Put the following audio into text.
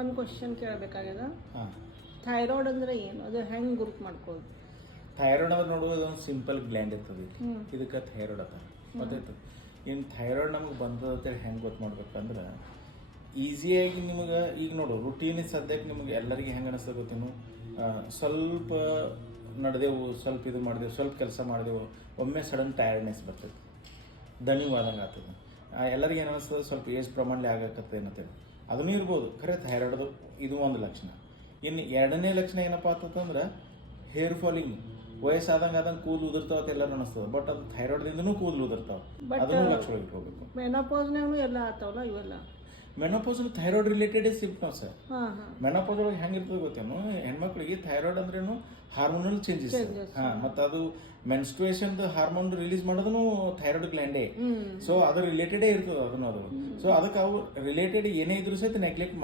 ಒಂದು ಕ್ವಶನ್ ಕೇಳಬೇಕಾಗ್ಯದ. ಹಾಂ, ಥೈರಾಯ್ಡ್ ಅಂದ್ರೆ ಏನು, ಅದು ಹೆಂಗೆ ಗುರುತು ಮಾಡ್ಕೊಳ್ಳೋದು? ಥೈರಾಯ್ಡ್ ಅಂದ್ರೆ ನೋಡುವುದು ಒಂದು ಸಿಂಪಲ್ ಗ್ಲ್ಯಾಂಡ್ ಇರ್ತದೆ. ಇದಕ್ಕೆ ಥೈರಾಯ್ಡ್ ಅದ ಗೊತ್ತಾಯ್ತು. ಇನ್ನು ಥೈರಾಯ್ಡ್ ನಮಗೆ ಬಂದದ ಅಂತೇಳಿ ಹೆಂಗೆ ಗೊತ್ತು ಮಾಡ್ಬೇಕಂದ್ರೆ, ಈಸಿಯಾಗಿ ನಿಮಗೆ ಈಗ ನೋಡು ರುಟೀನ್ ಸದ್ಯಕ್ಕೆ ನಿಮಗೆ ಎಲ್ಲರಿಗೆ ಹೆಂಗೆ ಅನಿಸ್ತದೆ ಗೊತ್ತೇನು, ಸ್ವಲ್ಪ ನಡೆದೆವು, ಸ್ವಲ್ಪ ಇದು ಮಾಡಿದೆವು, ಸ್ವಲ್ಪ ಕೆಲಸ ಮಾಡಿದೆವು, ಒಮ್ಮೆ ಸಡನ್ ಟಯರ್ಡ್ನೆಸ್ ಬರ್ತದೆ, ದಣಿವಾದಂಗೆ ಆಗ್ತದೆ. ಎಲ್ಲರಿಗೆ ಏನು ಅನಿಸ್ತದೆ, ಸ್ವಲ್ಪ ಏಜ್ ಪ್ರಮಾಣಲಿ ಆಗಕತ್ತೆ ಏನಂತೇಳಿ. ಅದನ್ನೂ ಇರ್ಬೋದು, ಖರೆ ಥೈರಾಯ್ಡ್ದು ಇದು ಒಂದು ಲಕ್ಷಣ. ಇನ್ನು ಎರಡನೇ ಲಕ್ಷಣ ಏನಪ್ಪ ಅಂತಂದ್ರೆ ಹೇರ್ ಫಾಲಿಂಗ್. ವಯಸ್ಸಾದಂಗೆ ಕೂದಲು ಉದುರ್ತಾವತ್ತೆ ಎಲ್ಲರೂ ಅನಿಸ್ತದೆ, ಬಟ್ ಅದು ಥೈರಾಯ್ಡ್ದಿಂದನೂ ಕೂದಲು ಉದುರ್ತಾವೆ. ಅದನ್ನು ಲಕ್ಷಣ ಇಟ್ಕೋಬೇಕು. ಮೆನೋಪಾಸ್ನಾಗೂ ಎಲ್ಲ ಆಗ್ತಾವಲ್ಲ ಇವೆಲ್ಲ. Menopause thyroid related symptoms. Menopause ಒಳಗೆ ಹೆಂಗಿರ್ತದೆ ಗೊತ್ತೇನು, ಹೆಣ್ಮಕ್ಳಿಗೆ ಥೈರಾಯ್ಡ್ ಅಂದ್ರೇನು ಹಾರ್ಮೋನಲ್ ಚೇಂಜಸ್. ಮತ್ತು ಅದು ಮೆನ್ಸ್ಟ್ರುಯೇಷನ್ ಹಾರ್ಮೋನ್ ರಿಲೀಸ್ ಮಾಡೋದನ್ನು ಥೈರಾಯ್ಡ್ ಗ್ಲ್ಯಾಂಡೇ. ಸೊ ಅದು ರಿಲೇಟೆಡೇ ಇರ್ತದೆ ಅದನ್ನು. ಸೊ ಅದಕ್ಕೆ ಅವು ರಿಲೇಟೆಡ್ ಏನೇ ಇದ್ರು ಸಹಿತ ನೆಗ್ಲೆಕ್ಟ್